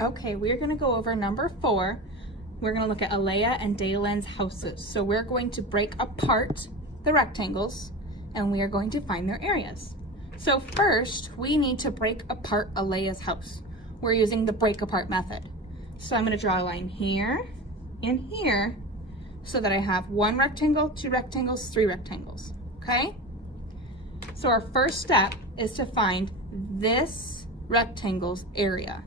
Okay, we're gonna go over number 4. We're gonna look at Alea and Dalen's houses. So we're going to break apart the rectangles and we are going to find their areas. So first, we need to break apart Alea's house. We're using the break apart method. So I'm gonna draw a line here and here so that I have 1 rectangle, 2 rectangles, 3 rectangles, okay? So our first step is to find this rectangle's area.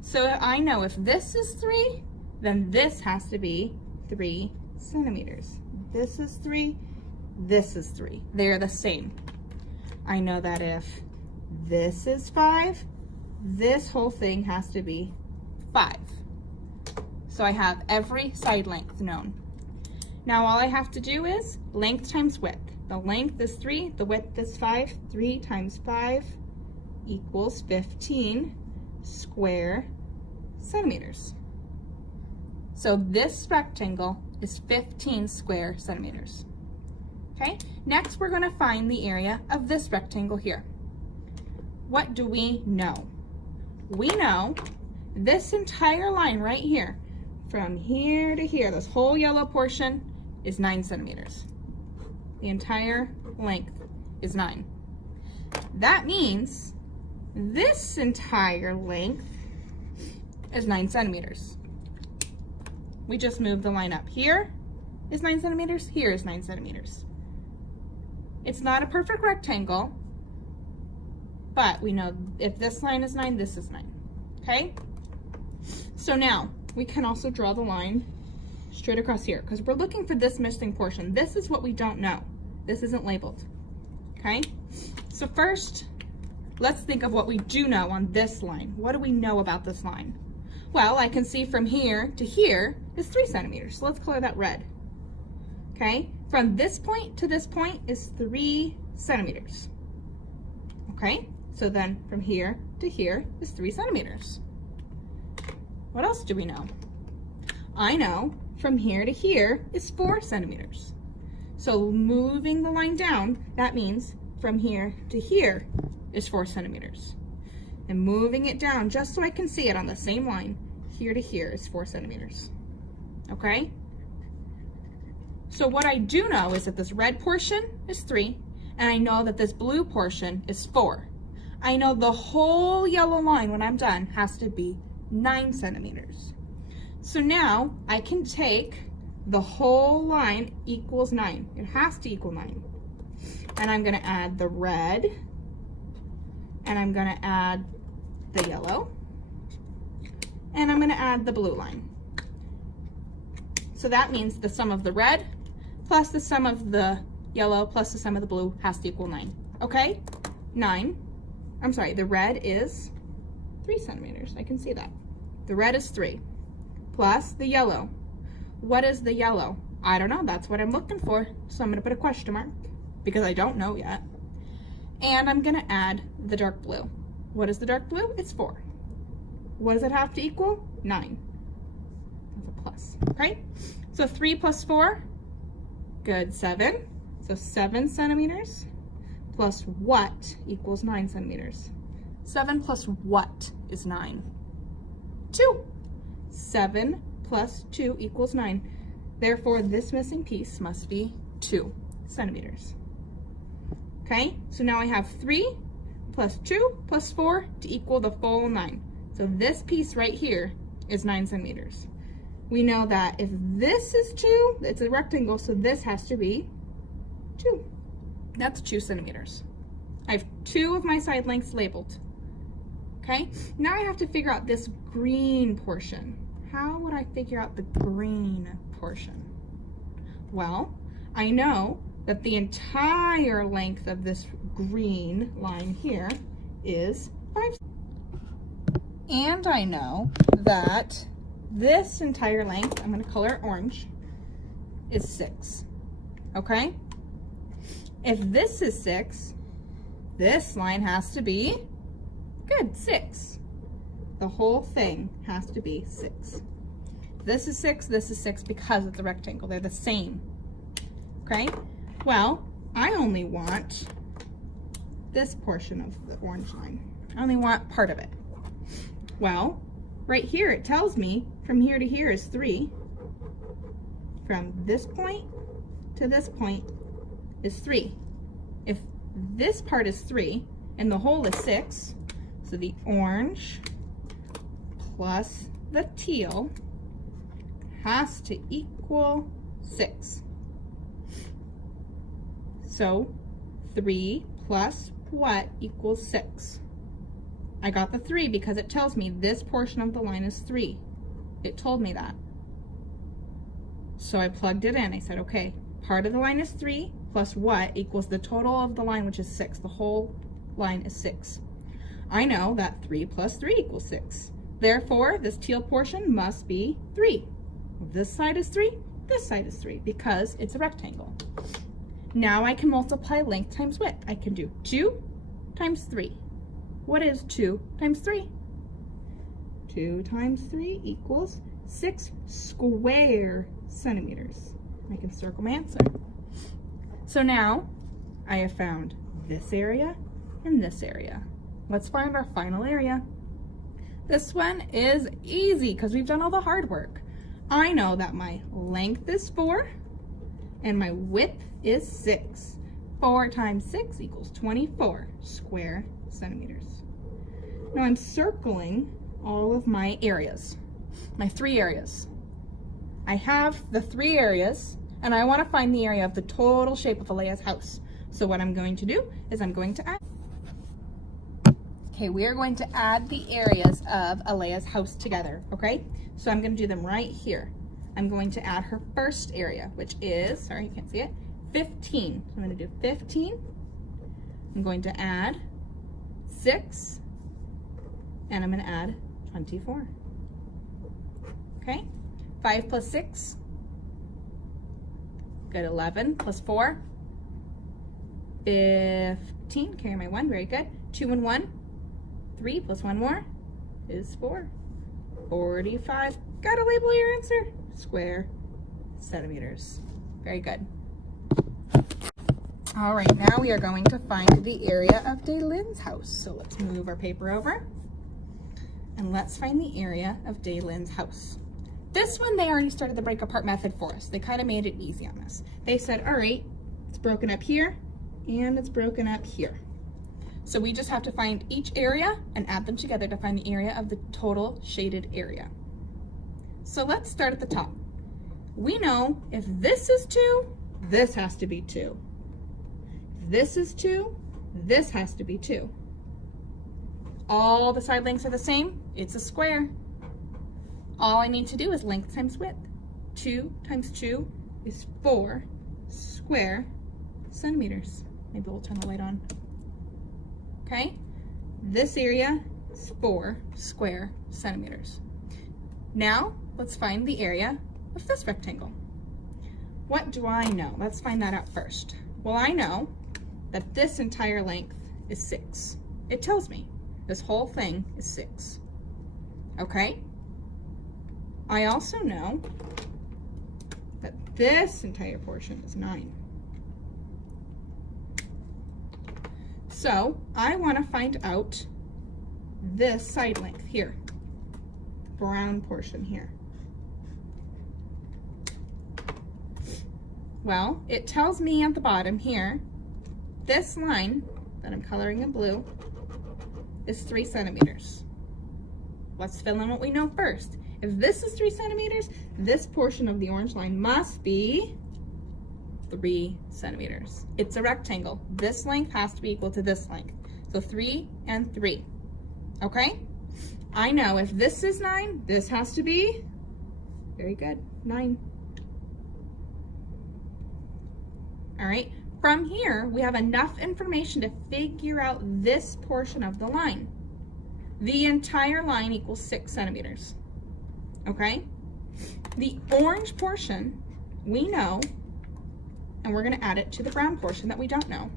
So I know if this is 3, then this has to be 3 centimeters. This is 3, this is 3. They're the same. I know that if this is 5, this whole thing has to be 5. So I have every side length known. Now all I have to do is length times width. The length is 3, the width is 5. 3 times 5 equals 15 square centimeters. So this rectangle is 15 square centimeters. Okay, next we're going to find the area of this rectangle here. What do we know? We know this entire line right here, from here to here, this whole yellow portion is 9 centimeters. The entire length is 9. That means this entire length is 9 centimeters. We just moved the line up. Here is 9 centimeters, here is 9 centimeters. It's not a perfect rectangle, but we know if this line is 9, this is 9, okay? So now we can also draw the line straight across here because we're looking for this missing portion. This is what we don't know. This isn't labeled, okay? So first, let's think of what we do know on this line. What do we know about this line? Well, I can see from here to here is 3 centimeters. So let's color that red, okay? From this point to this point is 3 centimeters, okay? So then from here to here is 3 centimeters. What else do we know? I know from here to here is 4 centimeters. So moving the line down, that means from here to here is 4 centimeters. And moving it down just so I can see it on the same line, here to here is 4 centimeters, okay? So what I do know is that this red portion is 3, and I know that this blue portion is 4. I know the whole yellow line when I'm done has to be 9 centimeters. So now I can take the whole line equals 9. It has to equal 9. And I'm gonna add the red, and I'm gonna add the yellow, and I'm gonna add the blue line. So that means the sum of the red plus the sum of the yellow plus the sum of the blue has to equal 9, okay? 9, I'm sorry, the red is 3 centimeters, I can see that. The red is 3, plus the yellow. What is the yellow? I don't know, that's what I'm looking for, so I'm gonna put a question mark, because I don't know yet. And I'm gonna add the dark blue. What is the dark blue? It's 4. What does it have to equal? 9. That's a plus, okay? So 3 plus 4, good, 7. So 7 centimeters plus what equals 9 centimeters? 7 plus what is 9? 2. 7 plus 2 equals 9. Therefore, this missing piece must be 2 centimeters. Okay, so now I have 3 plus 2 plus 4 to equal the full 9. So this piece right here is 9 centimeters. We know that if this is 2, it's a rectangle, so this has to be 2. That's 2 centimeters. I have 2 of my side lengths labeled. Okay, now I have to figure out this green portion. How would I figure out the green portion? Well, I know that the entire length of this green line here is 5. And I know that this entire length, I'm going to color it orange, is 6. Okay? If this is 6, this line has to be, good, 6. The whole thing has to be 6. This is 6, this is 6 because it's a rectangle. They're the same. Okay? Well, I only want this portion of the orange line. I only want part of it. Well, Right here, it tells me from here to here is 3. From this point to this point is 3. If this part is 3 and the whole is 6, so the orange plus the teal has to equal 6. So 3 plus what equals 6? I got the 3 because it tells me this portion of the line is 3. It told me that. So I plugged it in. I said, okay, part of the line is 3 plus what equals the total of the line, which is 6. The whole line is 6. I know that 3 plus 3 equals 6. Therefore, this teal portion must be 3. This side is 3, this side is 3, because it's a rectangle. Now I can multiply length times width. I can do 2 times 3. What is 2 times 3? 2 times 3 equals 6 square centimeters. I can circle my answer. So now I have found this area and this area. Let's find our final area. This one is easy because we've done all the hard work. I know that my length is 4 and my width is 6. 4 times 6 equals 24 square centimeters. Now I'm circling all of my areas, my 3 areas. I have the 3 areas and I want to find the area of the total shape of Alea's house. So what I'm going to do is I'm going to add. Okay, we are going to add the areas of Alea's house together, okay? So I'm going to do them right here. I'm going to add her first area, which is, sorry, you can't see it, 15. So I'm going to do 15. I'm going to add 6, and I'm going to add 24. Okay, 5 plus 6, good, 11 plus 4, 15, carry my 1, very good. 2 and 1, 3 plus 1 more is 4. 45, gotta label your answer, square centimeters. Very good. All right, now we are going to find the area of Daylin's house. So let's move our paper over and let's find the area of Daylin's house. This one, they already started the break apart method for us. They kind of made it easy on us. They said, all right, it's broken up here and it's broken up here. So we just have to find each area and add them together to find the area of the total shaded area. So let's start at the top. We know if this is 2, this has to be 2. If this is 2, this has to be 2. All the side lengths are the same, it's a square. All I need to do is length times width. 2 times 2 is 4 square centimeters. Maybe we'll turn the light on. Okay, this area is 4 square centimeters. Now, let's find the area of this rectangle. What do I know? Let's find that out first. Well, I know that this entire length is 6. It tells me this whole thing is 6. Okay? I also know that this entire portion is 9. So I want to find out this side length here, brown portion here. Well, it tells me at the bottom here, this line that I'm coloring in blue is 3 centimeters. Let's fill in what we know first. If this is 3 centimeters, this portion of the orange line must be 3 centimeters. It's a rectangle. This length has to be equal to this length. So 3 and 3. Okay? I know if this is 9, this has to be, very good, 9. All right, from here, we have enough information to figure out this portion of the line. The entire line equals 6 centimeters. Okay? The orange portion, we know, and we're going to add it to the brown portion that we don't know.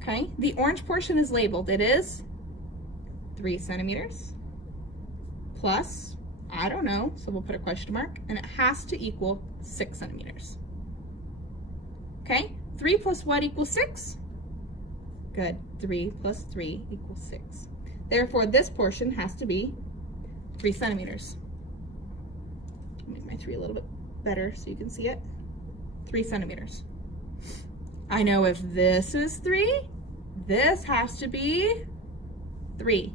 Okay, the orange portion is labeled. It is 3 centimeters plus, I don't know, so we'll put a question mark, and it has to equal 6 centimeters. Okay, 3 plus what equals 6? Good, 3 plus 3 equals 6. Therefore, this portion has to be 3 centimeters. Make my 3 a little bit better so you can see it. 3 centimeters. I know if this is 3, this has to be 3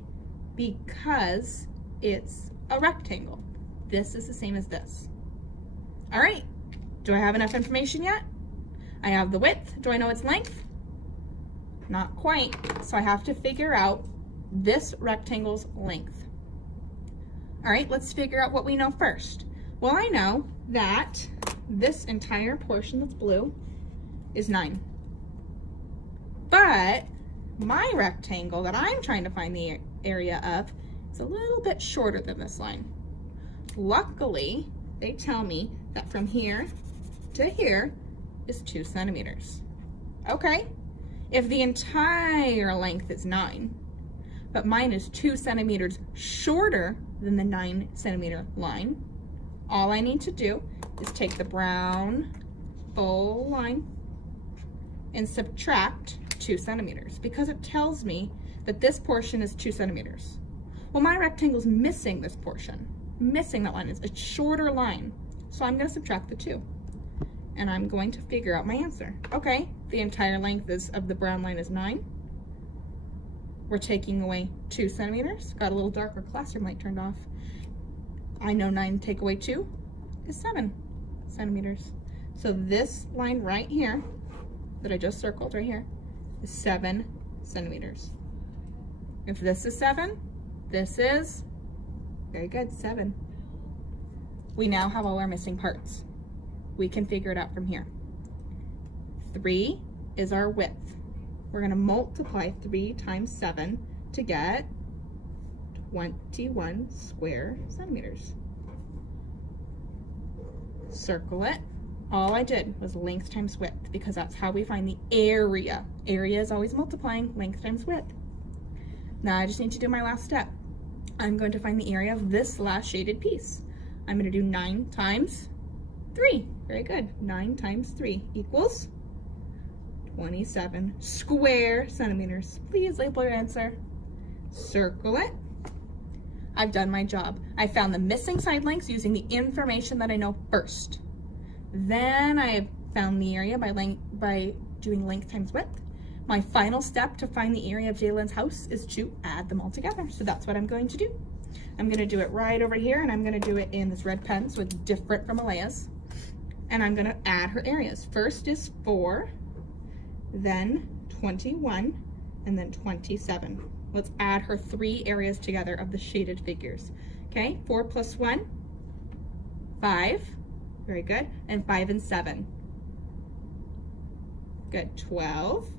because it's a rectangle. This is the same as this. All right, do I have enough information yet? I have the width. Do I know its length? Not quite, so I have to figure out this rectangle's length. All right, let's figure out what we know first. Well, I know that this entire portion that's blue is 9. But my rectangle that I'm trying to find the area of is a little bit shorter than this line. Luckily, they tell me that from here to here is 2 centimeters. Okay, if the entire length is 9, but mine is 2 centimeters shorter than the 9 centimeter line, all I need to do is take the brown full line and subtract 2 centimeters because it tells me that this portion is 2 centimeters. Well, my rectangle is missing this portion, missing that line. It's a shorter line. So I'm going to subtract the 2 and I'm going to figure out my answer. Okay, the entire length of the brown line is 9. We're taking away 2 centimeters. Got a little darker classroom light turned off. I know 9 take away 2 is 7 centimeters. So this line right here that I just circled right here is 7 centimeters. If this is 7, this is, very good, 7. We now have all our missing parts. We can figure it out from here. 3 is our width. We're going to multiply 3 times 7 to get 21 square centimeters. Circle it. All I did was length times width because that's how we find the area. Area is always multiplying length times width. Now I just need to do my last step. I'm going to find the area of this last shaded piece. I'm going to do 9 times 3. Very good. 9 times 3 equals 27 square centimeters. Please label your answer. Circle it. I've done my job. I found the missing side lengths using the information that I know first. Then I have found the area by doing length times width. My final step to find the area of Jalen's house is to add them all together. So that's what I'm going to do. I'm going to do it right over here, and I'm going to do it in this red pen, so it's different from Alea's. And I'm going to add her areas. First is 4, then 21, and then 27. Let's add her 3 areas together of the shaded figures. Okay, 4 plus 1, 5. Very good. And 5 and 7. Good, 12.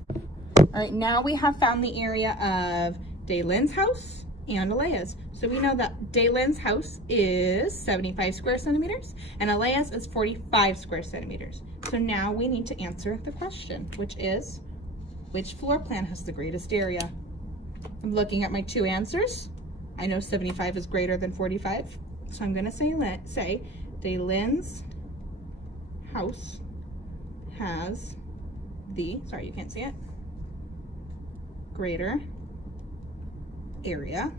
All right, now we have found the area of Daylin's house and Alea's. So we know that Daylin's house is 75 square centimeters and Alea's is 45 square centimeters. So now we need to answer the question, which is, which floor plan has the greatest area? I'm looking at my 2 answers. I know 75 is greater than 45. So I'm gonna say Daylin's house has the, sorry, you can't see it, greater area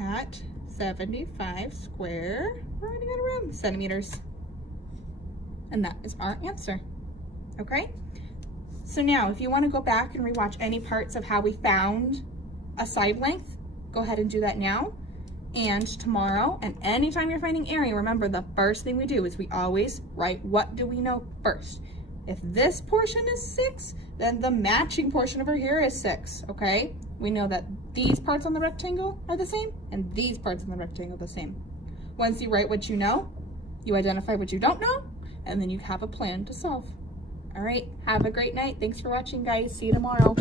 at 75 square, we're running out of room, centimeters. And that is our answer, okay? So now, if you wanna go back and rewatch any parts of how we found a side length, go ahead and do that now. And tomorrow, and anytime you're finding area, remember the first thing we do is we always write what do we know first. If this portion is 6, then the matching portion over here is 6, okay? We know that these parts on the rectangle are the same, and these parts on the rectangle are the same. Once you write what you know, you identify what you don't know, and then you have a plan to solve. All right, have a great night. Thanks for watching, guys. See you tomorrow.